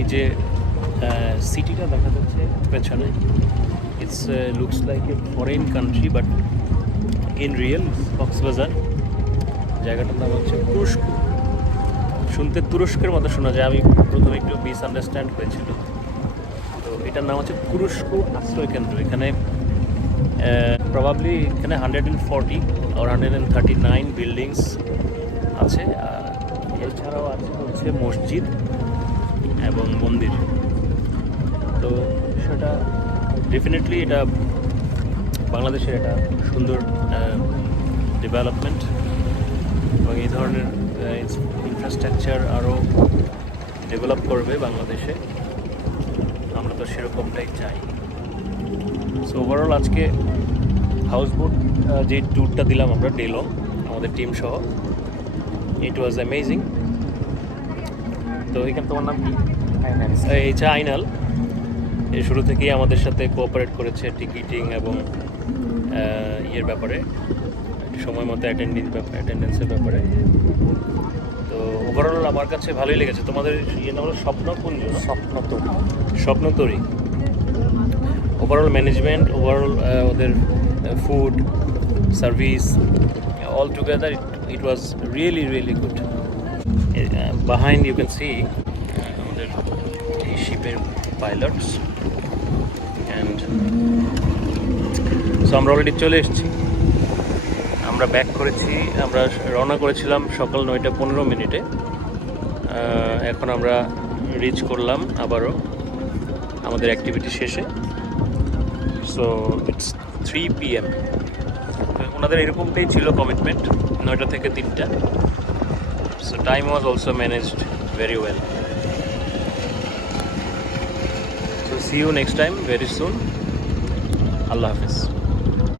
এই যে সিটিটা দেখা যাচ্ছে পেছনে, it's looks like a foreign country, but in real Cox's Bazar. জায়গাটার নাম হচ্ছে তুরস্ক। শুনতে তুরস্কের মতো শোনা যায়, আমি প্রথমে একটু মিসআন্ডারস্ট্যান্ড হয়েছিল। তো এটার নাম হচ্ছে তুরস্ক আশ্রয় কেন্দ্র। এখানে প্রবাবলি এখানে 140 আর 139 বিল্ডিংস আছে। এছাড়াও আছে হচ্ছে মসজিদ এবং মন্দির। তো সেটা ডেফিনেটলি এটা বাংলাদেশের একটা সুন্দর ডেভেলপমেন্ট, এবং এই ধরনের ইনফ্রাস্ট্রাকচার আরও ডেভেলপ করবে বাংলাদেশে। আমরা তো সেরকমটাই চাই। সো ওভারঅল আজকে হাউসবোট যে ট্যুরটা দিলাম আমরা ডেলং আমাদের টিম সহ, ইট ওয়াজ অ্যামেজিং। তো এখানে তোমার নাম কি? এই আইনাল। এই শুরু থেকেই আমাদের সাথে কোঅপারেট করেছে টিকিটিং এবং ইয়ের ব্যাপারে, সময় মতো অ্যাটেন্ডেন্সের ব্যাপারে। তো ওভারঅল আমার কাছে ভালোই লেগেছে। তোমাদের ইয়ে নাম হলো Swapnapunja, Swapnatari. Overall management, overall ওদের food service, all together it was really really good. Behind you can see আমাদের এই শিপের পাইলটস। অ্যান্ড সো আমরা অলরেডি চলে এসেছি, আমরা ব্যাক করেছি। আমরা রওনা করেছিলাম সকাল 9:15। এখন আমরা রিচ করলাম আবারও আমাদের অ্যাক্টিভিটি শেষে। So it's 3 PM। ওনাদের এরকমটাই ছিল কমিটমেন্ট, 9টা থেকে 3টা। So time was also managed very well. So see you next time very soon. আল্লাহ হাফিজ।